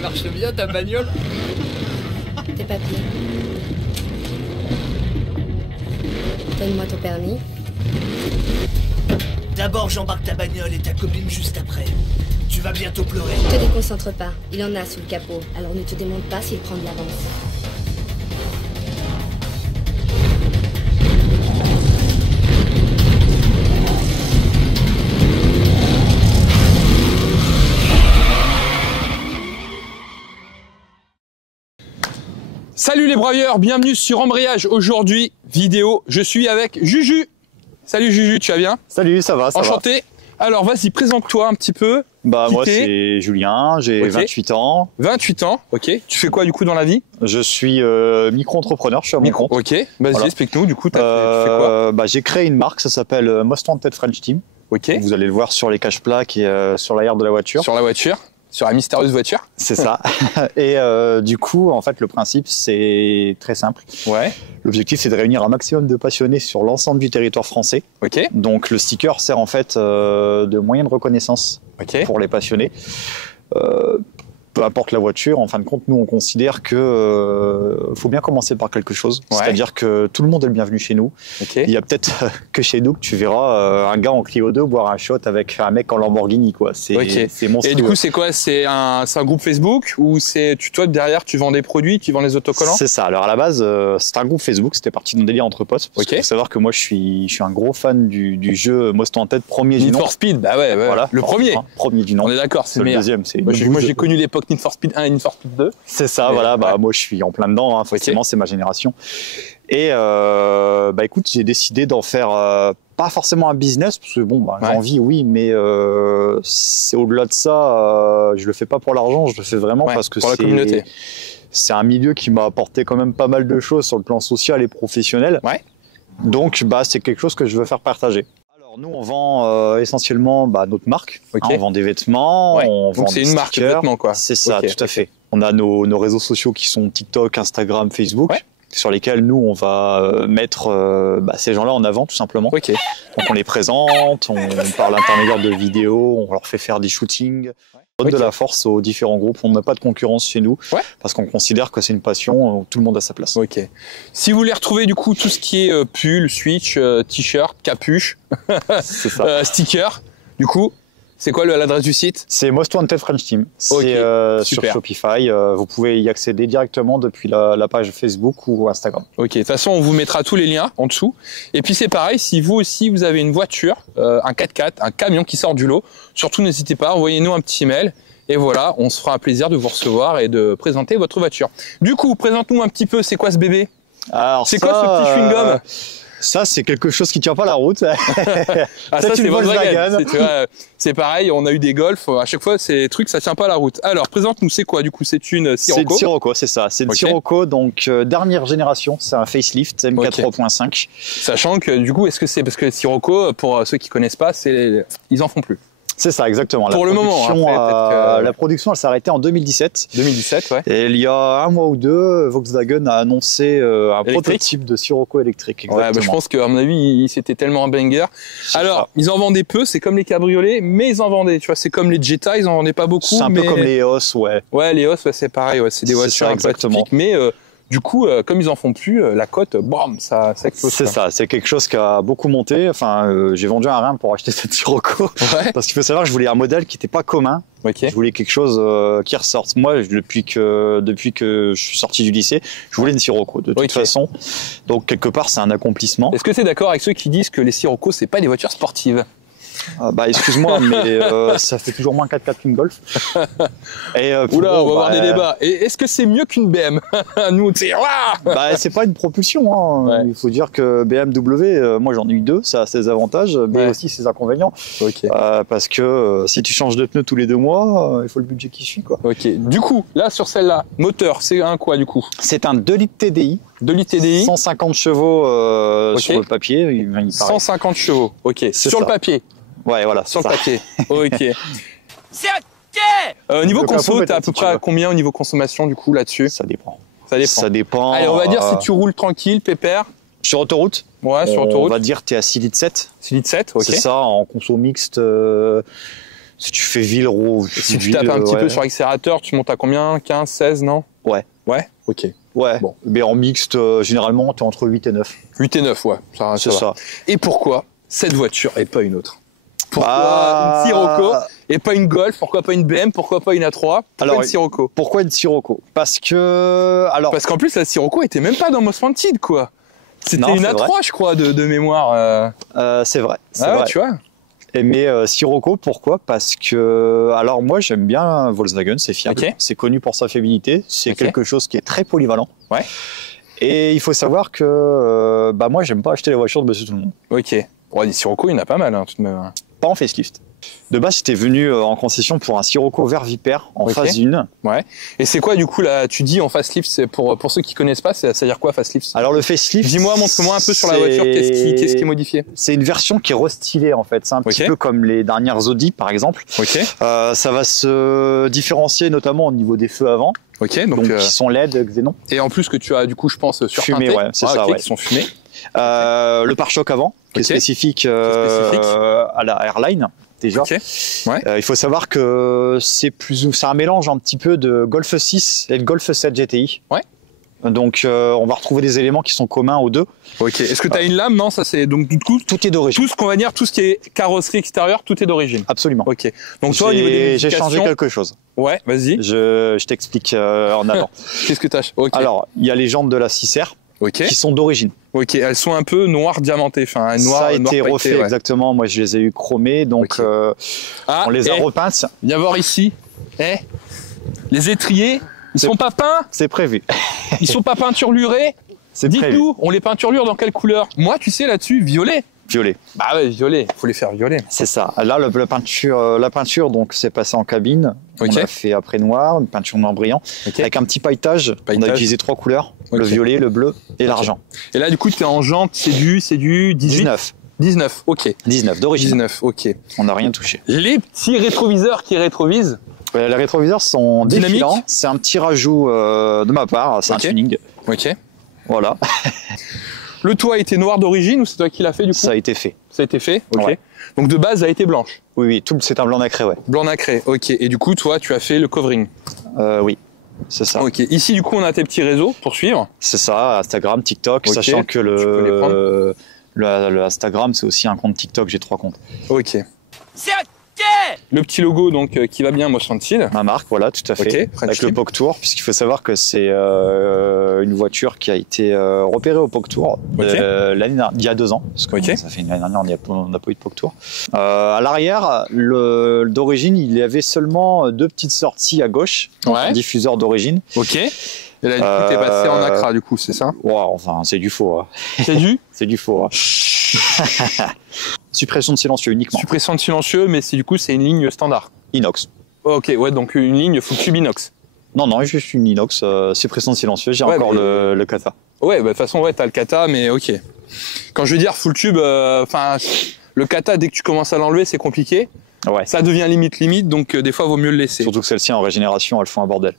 Elle marche bien ta bagnole. Tes papiers. Donne-moi ton permis. D'abord, j'embarque ta bagnole et ta copine juste après. Tu vas bientôt pleurer. Ne te déconcentre pas, il en a sous le capot. Alors ne te demande pas s'il prend de l'avance. Salut les brailleurs, bienvenue sur Embrayage. Aujourd'hui, vidéo, je suis avec Juju. Salut Juju, tu vas bien? Salut, ça va, ça Enchanté. va. Alors vas-y, présente-toi un petit peu. Bah moi c'est Julien, j'ai 28 ans. 28 ans, ok. Tu fais quoi du coup dans la vie? Je suis micro-entrepreneur, je suis à mon compte. Ok, vas-y, voilà. explique-nous du coup, tu fais quoi? Bah, j'ai créé une marque, ça s'appelle Most Wanted French Team. Ok. Vous allez le voir sur les cache-plaques et sur l'arrière de la voiture. Sur la voiture, sur la mystérieuse voiture. C'est ça. Et du coup, en fait, le principe, c'est très simple. Ouais. L'objectif, c'est de réunir un maximum de passionnés sur l'ensemble du territoire français. Ok. Donc, le sticker sert en fait de moyen de reconnaissance pour les passionnés. Peu importe la voiture, en fin de compte, nous, on considère que faut bien commencer par quelque chose. Ouais. C'est-à-dire que tout le monde est le bienvenu chez nous. Okay. Il y a peut-être que chez nous que tu verras un gars en Clio 2 boire un shot avec un mec en Lamborghini, quoi. C'est monstrueux. Et du coup, c'est quoi? C'est un groupe Facebook ou c'est toi derrière, tu vends des produits, tu vends les autocollants? C'est ça. Alors à la base, c'est un groupe Facebook. C'était parti d'un délire entre potes. Parce qu'il faut savoir que moi, je suis un gros fan du jeu Most Wanted, premier du nom. Need for Speed, bah ouais. Voilà, le premier. Premier du nom. On est d'accord, c'est le meilleur. Deuxième, c'est. Moi, j'ai connu l'époque Need for Speed 1 et Need for Speed 2. C'est ça, voilà. Bah, moi, je suis en plein dedans. Hein, forcément, c'est ma génération. Et bah, écoute, j'ai décidé d'en faire pas forcément un business, parce que bon, bah, j'ai envie, oui, mais c'est au-delà de ça. Je le fais pas pour l'argent, je le fais vraiment parce que pour la communauté. C'est un milieu qui m'a apporté quand même pas mal de choses sur le plan social et professionnel. Ouais. Donc, bah, c'est quelque chose que je veux faire partager. Nous, on vend essentiellement notre marque. Hein, on vend des vêtements. On vend donc, c'est une marque de vêtements, quoi. C'est ça, tout à fait. On a nos réseaux sociaux qui sont TikTok, Instagram, Facebook, sur lesquels nous, on va mettre ces gens-là en avant, tout simplement. Donc, on les présente, on parle intermédiaire de vidéos, on leur fait faire des shootings. On donne de la force aux différents groupes. On n'a pas de concurrence chez nous parce qu'on considère que c'est une passion, tout le monde a sa place. Ok. Si vous voulez retrouver du coup tout ce qui est pull, switch, t-shirt, capuche, sticker, du coup, c'est quoi l'adresse du site? C'est Most Wanted French Team. C'est sur Shopify. Vous pouvez y accéder directement depuis la page Facebook ou Instagram. Ok, de toute façon, on vous mettra tous les liens en dessous. Et puis c'est pareil, si vous aussi, vous avez une voiture, un 4x4, un camion qui sort du lot, surtout n'hésitez pas, envoyez-nous un petit email. Et voilà, on se fera un plaisir de vous recevoir et de présenter votre voiture. Du coup, présente-nous un petit peu, c'est quoi ce bébé? C'est quoi ce petit chewing-gum? Ça, c'est quelque chose qui tient pas la route. Ça, c'est Volkswagen. C'est pareil, on a eu des Golf. À chaque fois, ces trucs, ça tient pas la route. Alors, présente-nous, c'est quoi du coup? C'est une Sirocco? C'est une Sirocco, c'est ça. C'est une Sirocco, donc dernière génération. C'est un facelift MK 3.5. Sachant que du coup, est-ce que c'est parce que Sirocco, pour ceux qui connaissent pas, ils en font plus? C'est ça, exactement. Pour le moment. Après, la production, elle s'est arrêtée en 2017. 2017, ouais. Et il y a un mois ou deux, Volkswagen a annoncé un prototype de Sirocco électrique. Exactement. Ouais, bah, je pense qu'à mon avis, c'était tellement un banger. Alors, ils en vendaient peu, c'est comme les cabriolets, mais ils en vendaient. Tu vois, c'est comme les Jetta, ils en vendaient pas beaucoup. C'est un peu comme les EOS, ouais. Ouais, les EOS, c'est pareil. C'est des voitures un peu atypiques, mais du coup, comme ils en font plus, la cote, bam, ça explose. C'est ça, c'est quelque chose qui a beaucoup monté. Enfin, j'ai vendu un rein pour acheter cette Sirocco. Parce qu'il faut savoir que je voulais un modèle qui n'était pas commun. Je voulais quelque chose qui ressorte. Moi, depuis que je suis sorti du lycée, je voulais une Sirocco de toute façon. Donc, quelque part, c'est un accomplissement. Est-ce que tu es d'accord avec ceux qui disent que les Sirocco, c'est pas des voitures sportives? Bah excuse-moi, mais ça fait toujours moins 4x4 qu'une Golf. Et, oula, on va avoir des débats. Et est-ce que c'est mieux qu'une BM? Nous, tu sais, bah, c'est pas une propulsion. Hein. Il faut dire que BMW, moi j'en ai eu deux, ça a ses avantages, mais aussi ses inconvénients. Parce que si tu changes de pneus tous les 2 mois, il faut le budget qui suit, quoi. Du coup, là sur celle-là, moteur, c'est un quoi du coup? C'est un 2 litres TDI. 2 litres TDI. 150 chevaux sur le papier. Il 150 chevaux, sur le papier. Ouais, voilà. Sur le papier. Ok. Niveau conso, t'as à peu près à combien au niveau consommation du coup là-dessus? Ça dépend. Ça dépend. Allez, on va dire si tu roules tranquille, pépère. Sur autoroute? Ouais, sur autoroute. On va dire t'es à 6 litres 7. 6 litres 7, ok. C'est ça, en conso mixte. Si tu fais ville, si tu tapes un petit peu sur l'accélérateur, tu montes à combien? 15, 16, non? Ouais. Ouais? Ok. Ouais. Bon. Mais en mixte, généralement, tu es entre 8 et 9. 8 et 9, ouais. C'est ça. Et pourquoi cette voiture et pas une autre? Pourquoi une Sirocco et pas une Golf? Pourquoi pas une BM? Pourquoi pas une A3? Pourquoi une Sirocco? Pourquoi une Sirocco? Parce qu'en plus, la Sirocco était même pas dans Most Wanted, quoi. C'était une A3, vrai. Je crois, de mémoire. C'est vrai. C'est vrai. Tu vois. Mais Sirocco, pourquoi? Parce que, alors moi j'aime bien Volkswagen, c'est fiable, c'est connu pour sa fiabilité, c'est quelque chose qui est très polyvalent. Ouais. Et il faut savoir que moi j'aime pas acheter les voitures de monsieur tout le monde. Ok. Bon, des Sirocco, il y en a pas mal, hein, tout de même. Pas en facelift. De base, j'étais venu en concession pour un Sirocco vert Vipère en phase 1. Ouais. Et c'est quoi du coup là? Tu dis en facelift, c'est pour ceux qui connaissent pas, ça veut dire quoi facelift? Alors le facelift. Dis-moi, montre-moi un peu sur la voiture, qu'est-ce qui est modifié? C'est une version qui est restylée en fait. C'est un petit peu comme les dernières Audi par exemple. Ça va se différencier notamment au niveau des feux avant. Donc qui sont LED Xénon. Et en plus que tu as du coup, je pense, sur fumé, ouais, c'est ça, qui sont fumés. Le pare-choc avant, qui est spécifique à la Airline. Déjà. Il faut savoir que c'est un mélange un petit peu de Golf 6 et de Golf 7 GTI. Ouais. Donc on va retrouver des éléments qui sont communs aux deux. Ok. Est-ce que tu as une lame? Non, ça c'est donc du coup tout est d'origine. Tout ce qu'on va dire, tout ce qui est carrosserie extérieure, tout est d'origine. Absolument. Ok. Donc toi au niveau des modifications, j'ai changé quelque chose. Ouais, vas-y. Je t'explique en avant. Qu'est-ce que tu as? Alors il y a les jantes de la 6R. Qui sont d'origine. Ok, elles sont un peu noires diamantées, enfin noir. Ça a été refait exactement. Moi, je les ai eu chromées, donc on les a repeintes. Viens voir ici. Les étriers, ils sont pas peints. C'est prévu. Ils sont pas peinturlurés. Dites-nous, on les peinturlure dans quelle couleur? Moi, tu sais là-dessus, violet. Violet. Bah ouais, violet. Faut les faire violet. C'est ça. Là, la peinture, donc c'est passé en cabine. On l'a fait après noir, une peinture noir brillant, avec un petit pailletage. On a utilisé 3 couleurs, le violet, le bleu et l'argent. Et là, du coup, tu es en jante, c'est du 18 19. 19, ok. 19 d'origine. 19, ok. On n'a rien touché. Les petits rétroviseurs qui rétrovisent. Les rétroviseurs sont défilants. C'est un petit rajout de ma part, c'est un tuning. Ok. Voilà. Le toit était noir d'origine ou c'est toi qui l'as fait du coup? Ça a été fait. Ça a été fait, ok. Donc de base, ça a été blanche? Oui, c'est un blanc nacré, ouais. Blanc nacré, ok. Et du coup, toi, tu as fait le covering? Oui, c'est ça. Ok. Ici, du coup, on a tes petits réseaux pour suivre? C'est ça, Instagram, TikTok, sachant que le Instagram, c'est aussi un compte TikTok, j'ai 3 comptes. Ok. C'est le petit logo donc qui va bien Most Wanted. Ma marque, voilà, tout à fait. Avec le POC Tour, puisqu'il faut savoir que c'est une voiture qui a été repérée au POC Tour il y a 2 ans. Parce que ça fait une année dernière, on n'a pas eu de POC Tour. À l'arrière, d'origine, il y avait seulement 2 petites sorties à gauche, un diffuseur d'origine. Ok. Et là, du coup, t'es passé en Acra, du coup, c'est ça? Enfin, c'est du faux. Hein. C'est du? C'est du faux. Hein. Suppression de silencieux uniquement. Suppression de silencieux, mais du coup, c'est une ligne standard. Inox. Ok, ouais, donc une ligne full tube inox. Non, juste une inox, suppression de silencieux, j'ai encore le kata. Ouais, de toute façon, t'as le kata, mais ok. Quand je veux dire full tube, le kata, dès que tu commences à l'enlever, c'est compliqué. Ouais. Ça devient limite, donc des fois, il vaut mieux le laisser. Surtout que celle-ci, en régénération, elles font un bordel.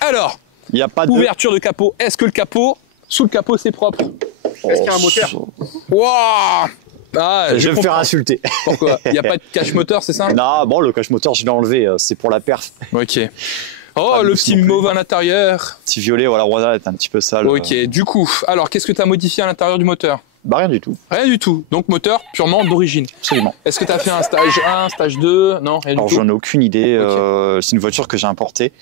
Alors, il y a pas ouverture de capot. Est-ce que sous le capot, c'est propre? Est-ce qu'il y a un moteur? Waouh! Je vais me faire insulter. Pourquoi? Il n'y a pas de cache moteur, c'est ça? Non, bon, le cache moteur, je l'ai enlevé, c'est pour la perf. Ok. Oh, le petit mauve à l'intérieur. Petit violet, voilà, est un petit peu sale. Ok, du coup, alors qu'est-ce que tu as modifié à l'intérieur du moteur? Bah rien du tout. Rien du tout. Donc moteur purement d'origine. Absolument. Est-ce que tu as fait un stage 1, stage 2? Non, rien du tout. Alors j'en ai aucune idée. C'est une voiture que j'ai importée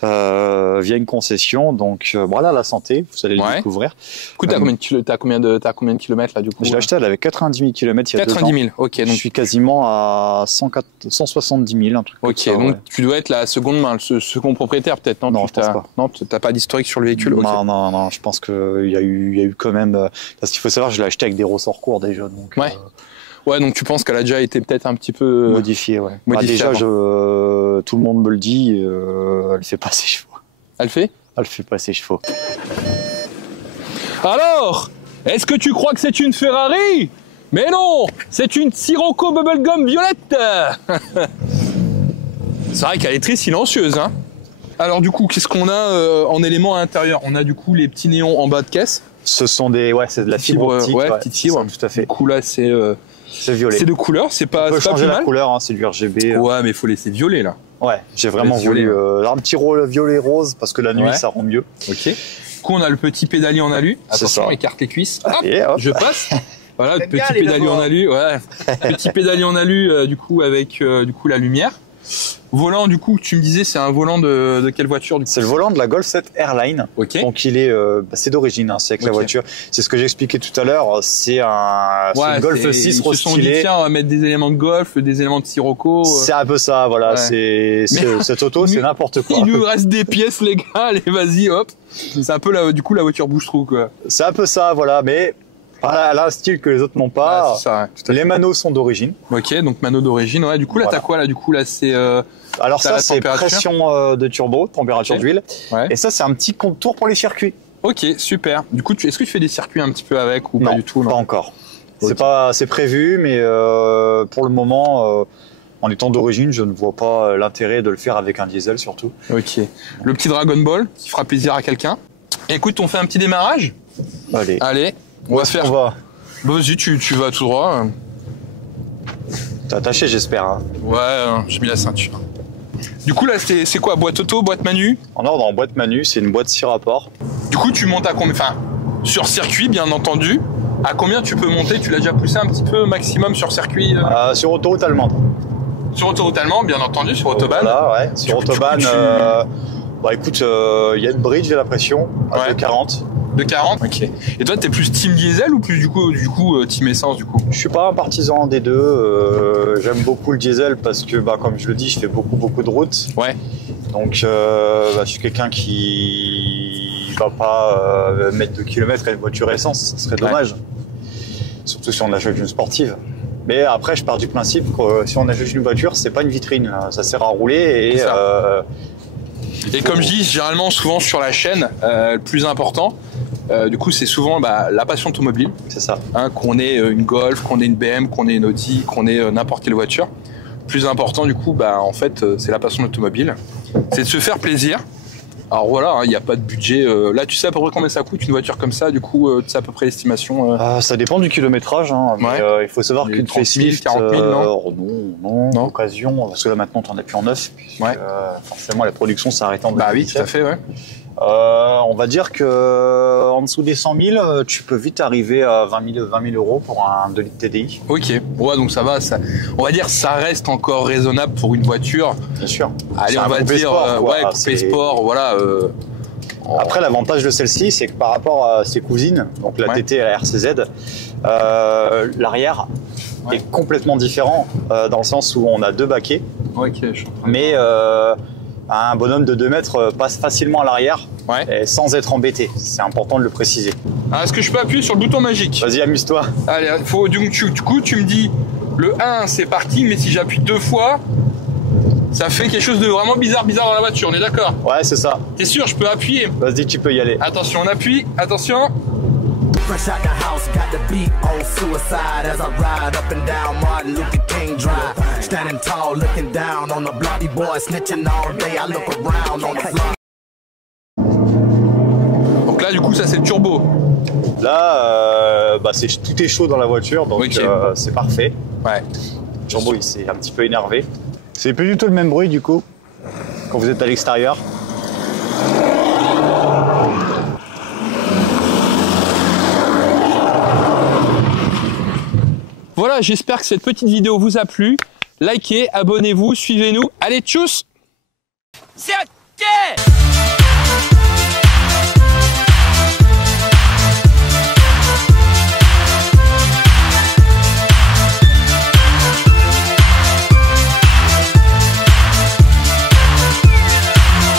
via une concession. Donc voilà, la santé, vous allez le découvrir. Du coup, t'as combien de kilomètres là du coup? Je l'ai acheté, elle avait 90 000 km il y a 2 ans. 90 000, ok. Donc je suis quasiment à 170 000, un truc comme ça. Ok, donc tu dois être la seconde main, le second propriétaire peut-être, non? Non, je pense pas. Non, t'as pas d'historique sur le véhicule? Non, je pense qu'il y a eu quand même... Parce qu'il faut savoir, je l'ai acheté avec des ressorts courts déjà. Donc, ouais, donc tu penses qu'elle a déjà été peut-être un petit peu... Modifiée, ouais. Déjà, tout le monde me le dit, elle fait pas ses chevaux. Elle fait? Elle fait pas ses chevaux. Alors, est-ce que tu crois que c'est une Ferrari? Mais non, c'est une Sirocco Bubblegum violette. C'est vrai qu'elle est très silencieuse, hein. Alors du coup, qu'est-ce qu'on a en éléments à l'intérieur? On a du coup les petits néons en bas de caisse. Ce sont des, ouais, c'est de la fibre optique. Ouais, petite fibre. Tout à fait. Du coup là c'est violet. C'est de couleur, c'est pas, on peut changer plus la mal. couleur, hein, c'est du RGB. Ouais, mais il faut laisser violet là. Ouais, j'ai vraiment voulu un petit rôle violet rose parce que la nuit ça rend mieux. Ok. Du coup on a le petit pédalier en alu. Attention, on écarte les cuisses. Hop, hop. Je passe. Voilà, le petit pédalier en alu. Ouais. Petit pédalier en alu du coup avec du coup la lumière. Volant, du coup, tu me disais, c'est un volant de quelle voiture? C'est le volant de la Golf 7 Airline. Ok. Donc il est, c'est d'origine, hein, c'est avec la voiture. C'est ce que j'expliquais tout à l'heure. C'est un Golf 6 restylé. Ils se sont dit, tiens, on va mettre des éléments de Golf, des éléments de Sirocco. C'est un peu ça, voilà. Ouais. Cette auto, c'est n'importe quoi. Il nous reste des pièces, les gars. Allez, vas-y, hop. C'est un peu du coup la voiture bouche-trou, quoi. C'est un peu ça, voilà. Mais elle a un style que les autres n'ont pas. Ouais, ça, ouais. Les manos sont d'origine. Ok, donc manos d'origine. Ouais. Du coup, là, t'as quoi là? Du coup, là, c'est. Alors ça, c'est pression de turbo, température d'huile. Ouais. Et ça, c'est un petit contour pour les circuits. Ok, super. Du coup, est-ce que tu fais des circuits un petit peu avec ou non, pas du tout? Non, pas encore. Okay. C'est prévu, mais pour le moment, en étant d'origine, je ne vois pas l'intérêt de le faire avec un diesel surtout. Ok. Le petit Dragon Ball qui fera plaisir à quelqu'un. Écoute, on fait un petit démarrage. Allez. On va faire. Vas-y, tu vas tout droit. T'es attaché, j'espère. Hein. Ouais, j'ai mis la ceinture. Du coup, là, c'est quoi? Boîte auto, boîte manu? En ordre, en boîte manu, c'est une boîte 6 rapports. Du coup, tu montes à combien? Enfin, sur circuit, bien entendu. À combien tu peux monter? Tu l'as déjà poussé un petit peu maximum sur circuit? Sur autoroute allemande. Sur autoroute allemande, bien entendu, sur autobahn. Voilà, ouais. Sur autobahn, bah écoute, il y a une bridge, j'ai l'impression, de 40. De 40, ok. Et toi, t'es plus team diesel ou plus du coup team essence du coup? Je suis pas un partisan des deux. J'aime beaucoup le diesel parce que, comme je le dis, je fais beaucoup de routes. Ouais. Donc, je suis quelqu'un qui va pas mettre 2 km à une voiture essence. Ce serait dommage. Surtout si on achète une sportive. Mais après, je pars du principe que si on achète une voiture, c'est pas une vitrine. Ça sert à rouler et comme je dis, généralement, souvent sur la chaîne, le plus important, du coup, c'est souvent la passion automobile. C'est ça. Qu'on ait une Golf, qu'on ait une BM, qu'on ait une Audi, qu'on ait n'importe quelle voiture. Plus important, du coup, en fait, c'est la passion automobile. C'est de se faire plaisir. Alors voilà, il n'y a pas de budget. Là, tu sais à peu près combien ça coûte une voiture comme ça. Du coup, tu sais à peu près l'estimation. Ça dépend du kilométrage. Hein, mais il faut savoir qu'une facelift, 40 000, non, occasion, parce que là maintenant, tu en as plus en neuf. Forcément, la production s'est arrêtée en 2017. Bah oui, tout à fait, ouais. On va dire que en dessous des 100 000, tu peux vite arriver à 20 000 euros pour un 2 litres TDI. Ok, ouais, donc ça va. On va dire ça reste encore raisonnable pour une voiture. Bien sûr. Allez, on va dire coupé sport, voilà. Après, l'avantage de celle-ci, c'est que par rapport à ses cousines, donc la TT et la RCZ, l'arrière est complètement différent dans le sens où on a 2 baquets. Ok, je comprends. Mais un bonhomme de 2 mètres passe facilement à l'arrière sans être embêté. C'est important de le préciser. Est-ce que je peux appuyer sur le bouton magique? Vas-y, amuse-toi. Allez, du coup, tu me dis le 1, c'est parti, mais si j'appuie 2 fois, ça fait quelque chose de vraiment bizarre dans la voiture, on est d'accord? Ouais, c'est ça. T'es sûr, je peux appuyer? Vas-y, tu peux y aller. Attention, on appuie, attention. Fresh out the house, got the beat on suicide as I ride up and down Martin Luther King Drive. Standing tall, looking down on the bloody boy, snitching all day. I look around on the floor. Donc là, du coup, ça c'est le turbo. Là, tout est chaud dans la voiture, donc c'est parfait. Ouais. Le turbo, il s'est un petit peu énervé. C'est plus du tout le même bruit du coup quand vous êtes à l'extérieur. Voilà, j'espère que cette petite vidéo vous a plu. Likez, abonnez-vous, suivez-nous. Allez, tchuss! C'est ok!